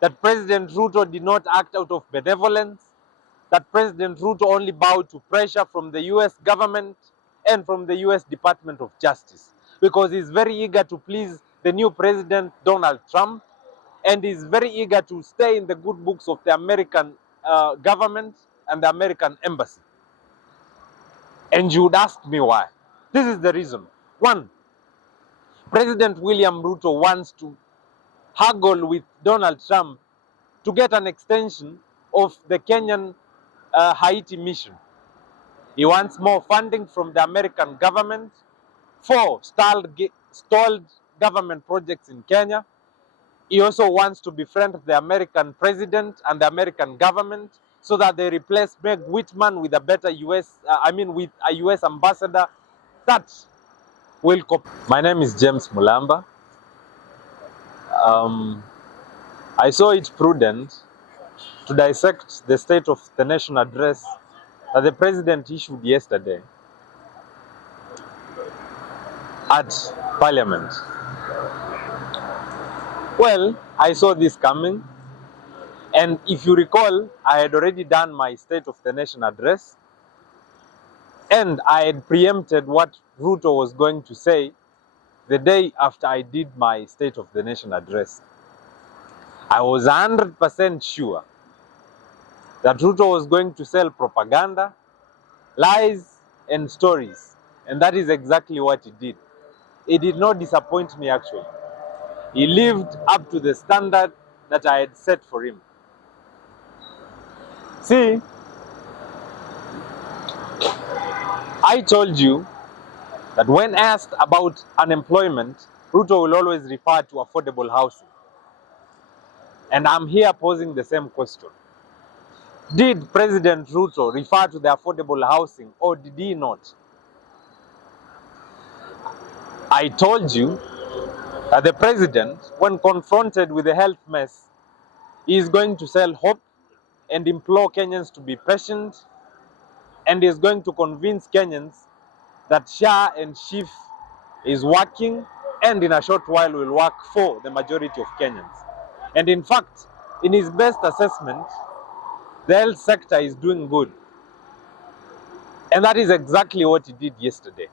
that President Ruto did not act out of benevolence, that President Ruto only bowed to pressure from the US government and from the US Department of Justice, because he's very eager to please the new President Donald Trump, and is very eager to stay in the good books of the American government and the American embassy. And you would ask me why. This is the reason. One, President William Ruto wants to haggle with Donald Trump to get an extension of the Kenyan Haiti mission. He wants more funding from the American government for stalled government projects in Kenya. He also wants to befriend the American president and the American government so that they replace Meg Whitman with a better with a US ambassador that will cooperate. My name is James Mulamba. I saw it prudent to dissect the State of the Nation address that the president issued yesterday at Parliament. Well, I saw this coming, and if you recall, I had already done my State of the Nation address, and I had preempted what Ruto was going to say the day after I did my State of the Nation address. I was 100% sure that Ruto was going to sell propaganda, lies, and stories, and that is exactly what he did. He did not disappoint me, actually. He lived up to the standard that I had set for him. See, I told you that when asked about unemployment, Ruto will always refer to affordable housing. And I'm here posing the same question. Did President Ruto refer to the affordable housing, or did he not? I told you that the president, when confronted with the health mess, is going to sell hope and implore Kenyans to be patient, and is going to convince Kenyans that SHA and SHIF is working, and in a short while will work for the majority of Kenyans. And in fact, in his best assessment, the health sector is doing good. And that is exactly what he did yesterday.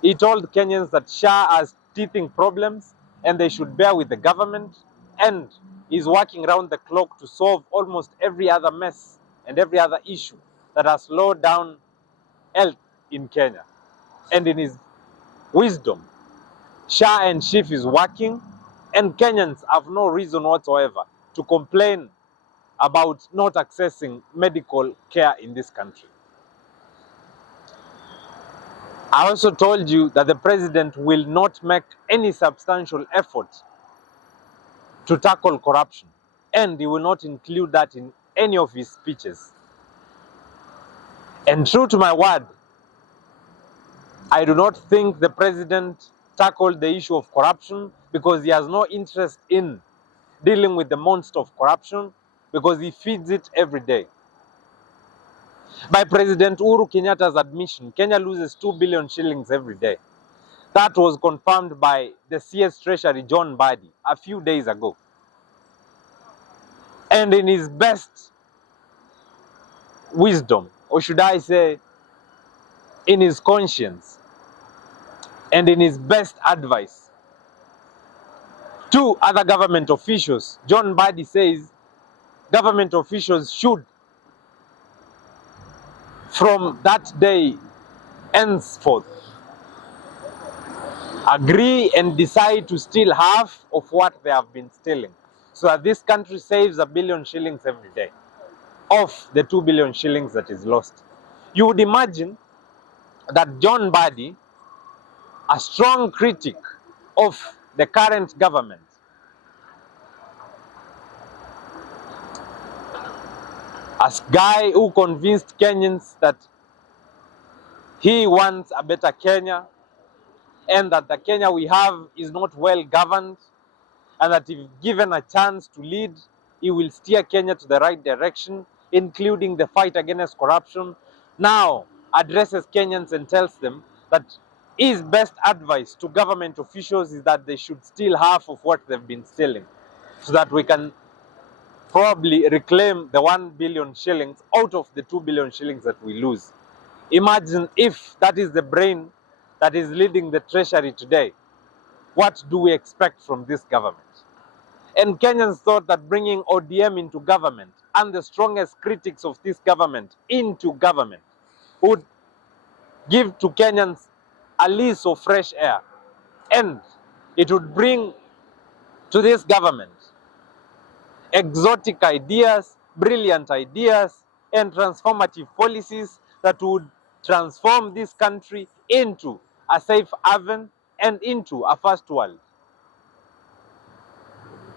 He told Kenyans that SHA has teething problems and they should bear with the government, and is working around the clock to solve almost every other mess and every other issue that has slowed down health in Kenya. And in his wisdom, SHA and SHIF is working, and Kenyans have no reason whatsoever to complain about not accessing medical care in this country. I also told you that the president will not make any substantial effort to tackle corruption, and he will not include that in any of his speeches. And true to my word, I do not think the president tackled the issue of corruption because he has no interest in dealing with the monster of corruption, because he feeds it every day. By President Uhuru Kenyatta's admission, Kenya loses 2 billion shillings every day. That was confirmed by the CS Treasury, John Mbadi, a few days ago. And in his best wisdom, or should I say, in his conscience, and in his best advice to other government officials, John Mbadi says government officials should, from that day henceforth, agree and decide to steal half of what they have been stealing, so that this country saves 1 billion shillings every day of the 2 billion shillings that is lost. You would imagine that John Mbadi, a strong critic of the current government, a guy who convinced Kenyans that he wants a better Kenya, and that the Kenya we have is not well governed, and that if given a chance to lead, he will steer Kenya to the right direction, including the fight against corruption, now addresses Kenyans and tells them that his best advice to government officials is that they should steal half of what they've been stealing, so that we can probably reclaim the 1 billion shillings out of the 2 billion shillings that we lose. Imagine if that is the brain that is leading the treasury today. What do we expect from this government? And Kenyans thought that bringing ODM into government and the strongest critics of this government into government would give to Kenyans a lease of fresh air, and it would bring to this government exotic ideas, brilliant ideas, and transformative policies that would transform this country into a safe haven and into a first world.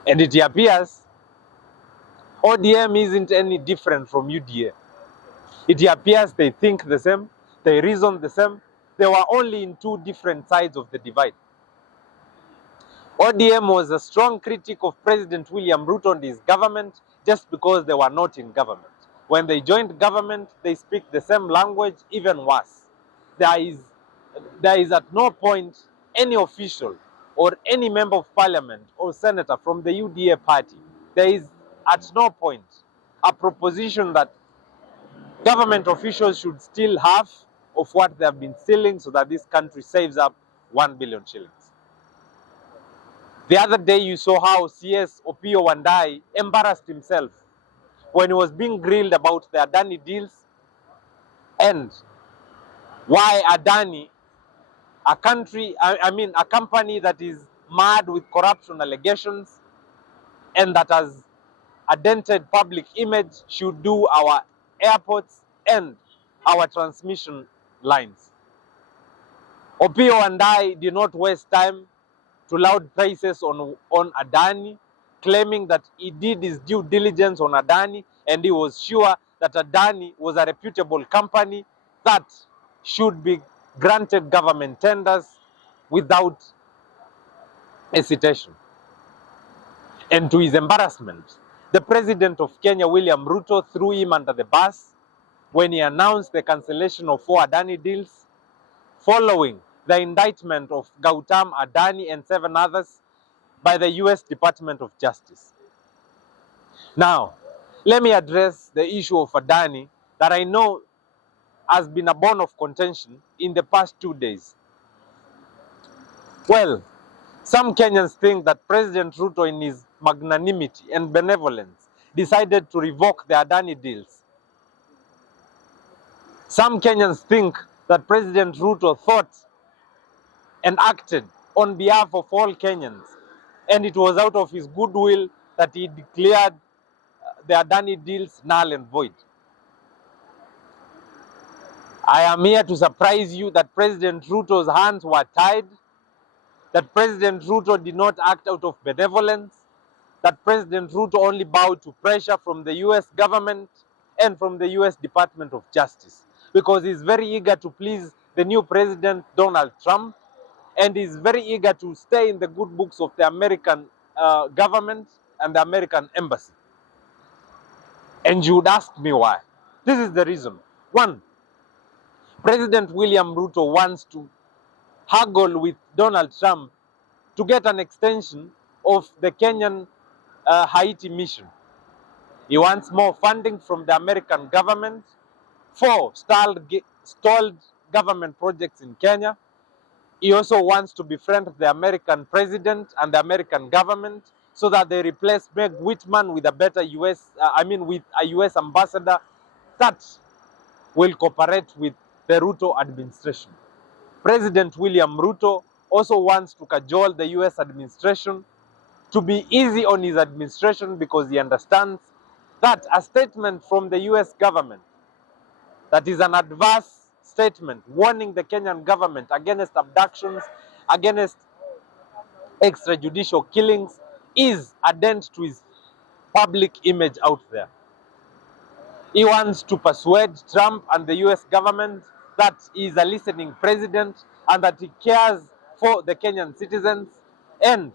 And it appears ODM isn't any different from UDA. It appears they think the same, they reason the same. They were only in two different sides of the divide. ODM was a strong critic of President William Ruto and his government just because they were not in government. When they joined government, they speak the same language, even worse. There is at no point any official or any member of parliament or senator from the UDA party, there is at no point a proposition that government officials should steal half of what they have been stealing so that this country saves up 1 billion shillings. The other day you saw how CS Opiyo Wandayi embarrassed himself when he was being grilled about the Adani deals and why Adani, a company that is mad with corruption allegations and that has a dented public image, should do our airports and our transmission lines. Opiyo Wandayi did not waste time to loud praises on Adani, claiming that he did his due diligence on Adani and he was sure that Adani was a reputable company that should be granted government tenders without hesitation. And to his embarrassment, the president of Kenya, William Ruto, threw him under the bus when he announced the cancellation of 4 Adani deals, following the indictment of Gautam Adani and 7 others by the US Department of Justice. Now, let me address the issue of Adani that I know has been a bone of contention in the past 2 days. Well, some Kenyans think that President Ruto, in his magnanimity and benevolence, decided to revoke the Adani deals. Some Kenyans think that President Ruto thought and acted on behalf of all Kenyans, and it was out of his goodwill that he declared the Adani deals null and void. I am here to surprise you that President Ruto's hands were tied, that President Ruto did not act out of benevolence, that President Ruto only bowed to pressure from the US government and from the US Department of Justice, because he's very eager to please the new president, Donald Trump, and is very eager to stay in the good books of the American government and the American embassy. And you would ask me why. This is the reason. One, President William Ruto wants to haggle with Donald Trump to get an extension of the Kenyan Haiti mission. He wants more funding from the American government for stalled government projects in Kenya. He also wants to befriend the American president and the American government so that they replace Meg Whitman with a better with a US ambassador that will cooperate with the Ruto administration. President William Ruto also wants to cajole the US administration to be easy on his administration, because he understands that a statement from the US government that is an adverse statement warning the Kenyan government against abductions, against extrajudicial killings, is a dent to his public image out there. He wants to persuade Trump and the US government that he is a listening president and that he cares for the Kenyan citizens and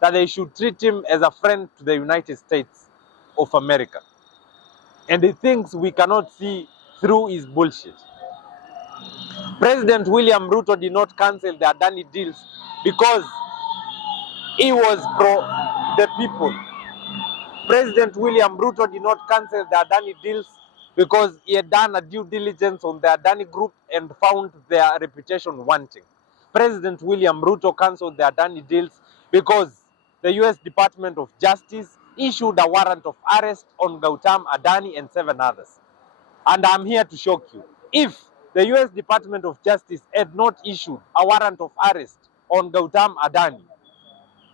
that they should treat him as a friend to the United States of America. And he thinks we cannot see through his bullshit. President William Ruto did not cancel the Adani deals because he was pro the people. President William Ruto did not cancel the Adani deals because he had done a due diligence on the Adani group and found their reputation wanting. President William Ruto cancelled the Adani deals because the US Department of Justice issued a warrant of arrest on Gautam Adani and 7 others. And I'm here to shock you. If the US Department of Justice had not issued a warrant of arrest on Gautam Adani,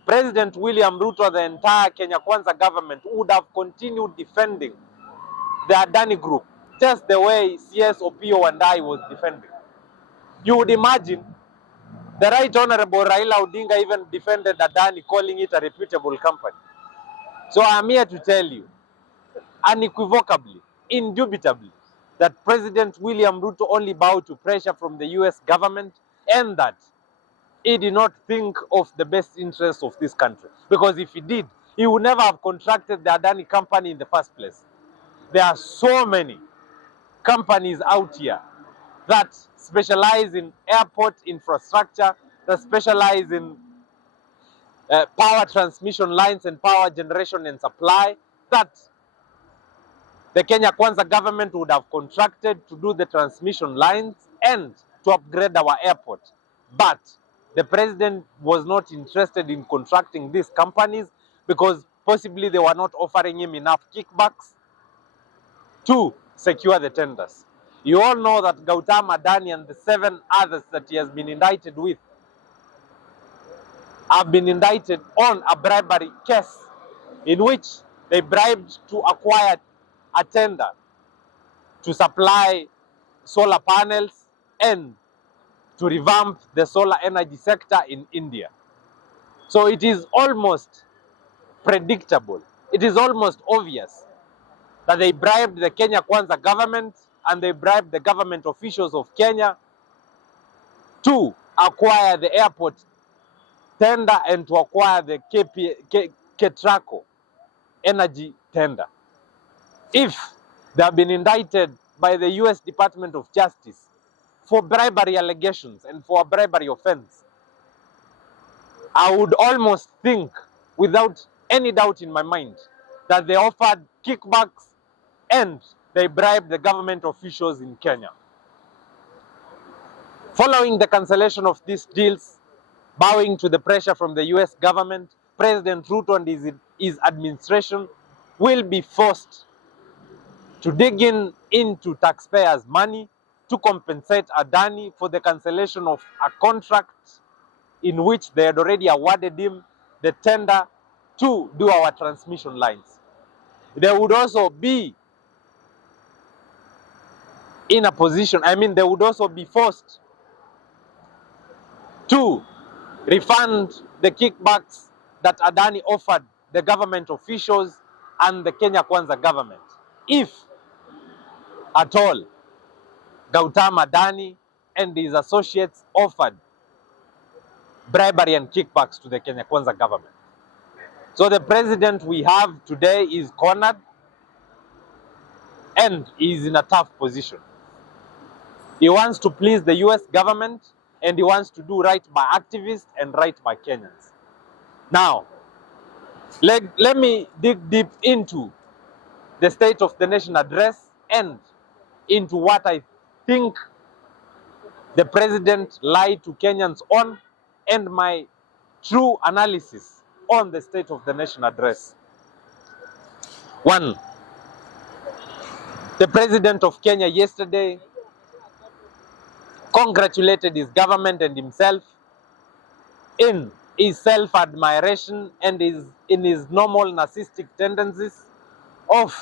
President William Ruto, the entire Kenya Kwanza government would have continued defending the Adani group, just the way CS Opio and I was defending. You would imagine the Right Honorable Raila Odinga even defended Adani, calling it a reputable company. So I'm here to tell you, unequivocally, indubitably, that President William Ruto only bowed to pressure from the US government and that he did not think of the best interests of this country. Because if he did, he would never have contracted the Adani company in the first place. There are so many companies out here that specialize in airport infrastructure, that specialize in power transmission lines and power generation and supply, that the Kenya Kwanza government would have contracted to do the transmission lines and to upgrade our airport. But the president was not interested in contracting these companies because possibly they were not offering him enough kickbacks to secure the tenders. You all know that Gautam Adani and the 7 others that he has been indicted with have been indicted on a bribery case in which they bribed to acquire a tender to supply solar panels and to revamp the solar energy sector in India. So it is almost predictable, it is almost obvious that they bribed the Kenya Kwanza government and they bribed the government officials of Kenya to acquire the airport tender and to acquire the Ketraco energy tender. If they have been indicted by the US Department of Justice for bribery allegations and for a bribery offense, I would almost think, without any doubt in my mind, that they offered kickbacks and they bribed the government officials in Kenya. Following the cancellation of these deals, bowing to the pressure from the US government, President Ruto and his administration will be forced to dig into taxpayers' money to compensate Adani for the cancellation of a contract in which they had already awarded him the tender to do our transmission lines. They would also be in a position, they would also be forced to refund the kickbacks that Adani offered the government officials and the Kenya Kwanza government, if at all Gautam Adani and his associates offered bribery and kickbacks to the Kenya Kwanza government. So the president we have today is cornered and is in a tough position. He wants to please the US government and he wants to do right by activists and right by Kenyans. Now, let me dig deep into the State of the Nation address and into what I think the president lied to Kenyans on and my true analysis on the State of the Nation address. 1. The president of Kenya yesterday congratulated his government and himself in his self-admiration and in his normal narcissistic tendencies of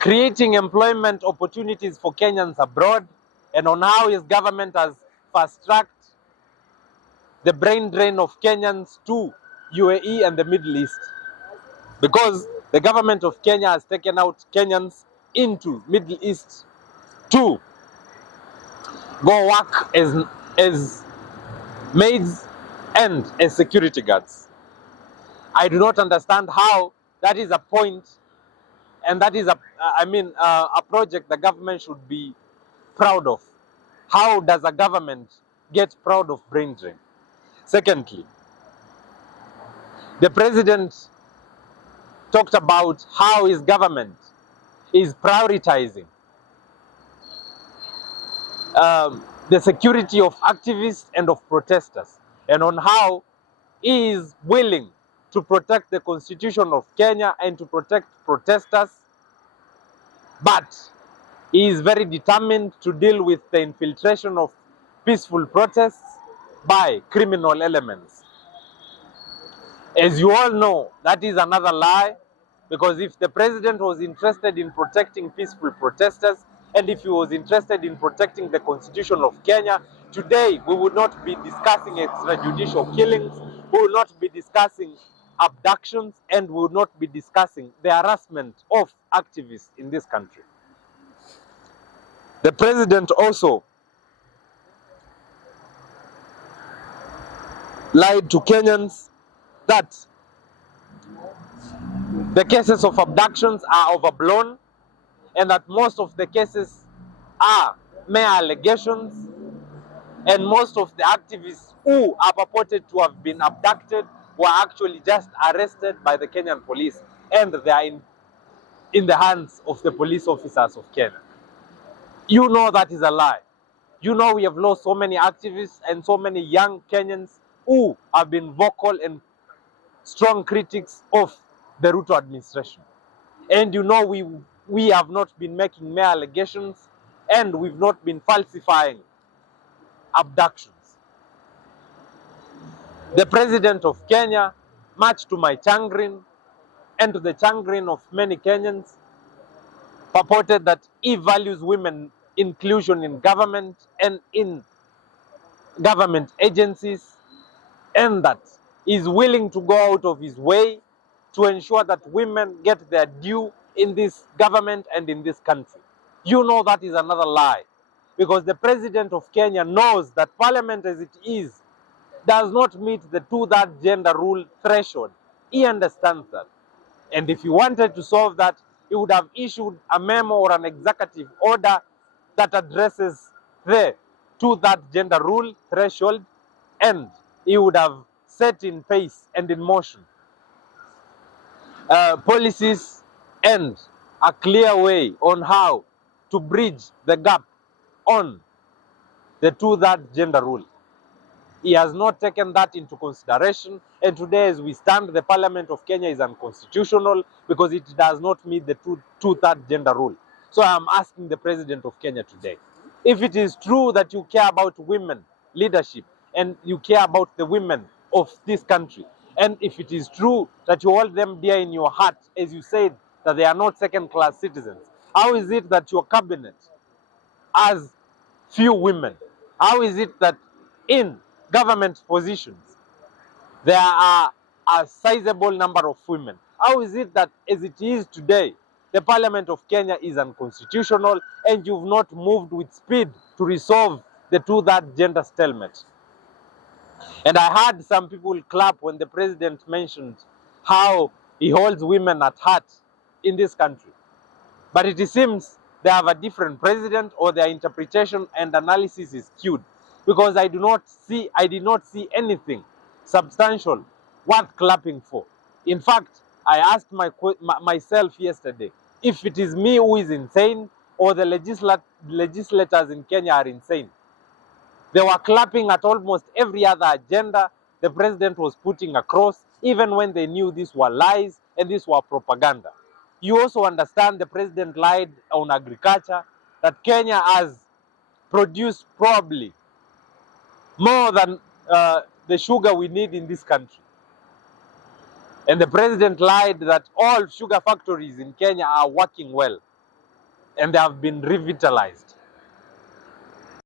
creating employment opportunities for Kenyans abroad, and on how his government has fast-tracked the brain drain of Kenyans to UAE and the Middle East. Because the government of Kenya has taken out Kenyans into Middle East to go work as maids and as security guards. I do not understand how that is a point, and that is a project the government should be proud of. How does a government get proud of brain drain? Secondly, the president talked about how his government is prioritizing the security of activists and of protesters, and on how he is willing to protect the constitution of Kenya and to protect protesters, but he is very determined to deal with the infiltration of peaceful protests by criminal elements. As you all know, that is another lie, because if the president was interested in protecting peaceful protesters, and if he was interested in protecting the constitution of Kenya, today we would not be discussing extrajudicial killings, we would not be discussing abductions, and we would not be discussing the harassment of activists in this country. The president also lied to Kenyans that the cases of abductions are overblown and that most of the cases are mere allegations, and most of the activists who are purported to have been abducted were actually just arrested by the Kenyan police, and they are in the hands of the police officers of Kenya. You know that is a lie. You know we have lost so many activists and so many young Kenyans who have been vocal and strong critics of the Ruto administration. And you know we have not been making mere allegations, and we've not been falsifying abductions. The president of Kenya, much to my chagrin and to the chagrin of many Kenyans, purported that he values women inclusion in government and in government agencies, and that he is willing to go out of his way to ensure that women get their due in this government and in this country. You know that is another lie, because the president of Kenya knows that parliament as it is does not meet the 2/3 gender rule threshold. He understands that. And if he wanted to solve that, he would have issued a memo or an executive order that addresses the 2/3 gender rule threshold, and he would have set in place and in motion policies and a clear way on how to bridge the gap on the 2/3 gender rule. He has not taken that into consideration, and today as we stand, the Parliament of Kenya is unconstitutional because it does not meet the 2/3 gender rule. So I am asking the President of Kenya today, if it is true that you care about women leadership and you care about the women of this country, and if it is true that you hold them dear in your heart, as you said, that they are not second-class citizens, how is it that your cabinet has few women? How is it that in government positions there are a sizable number of women? How is it that as it is today, the Parliament of Kenya is unconstitutional and you've not moved with speed to resolve the 2/3 gender stalemate? And I heard some people clap when the president mentioned how he holds women at heart in this country. But it seems they have a different president, or their interpretation and analysis is skewed, because I did not see anything substantial worth clapping for. In fact, I asked myself yesterday if it is me who is insane or the legislators in Kenya are insane. They were clapping at almost every other agenda the president was putting across, even when they knew these were lies and these were propaganda. You also understand the president lied on agriculture, that Kenya has produced probably more than the sugar we need in this country. And the president lied that all sugar factories in Kenya are working well and they have been revitalized.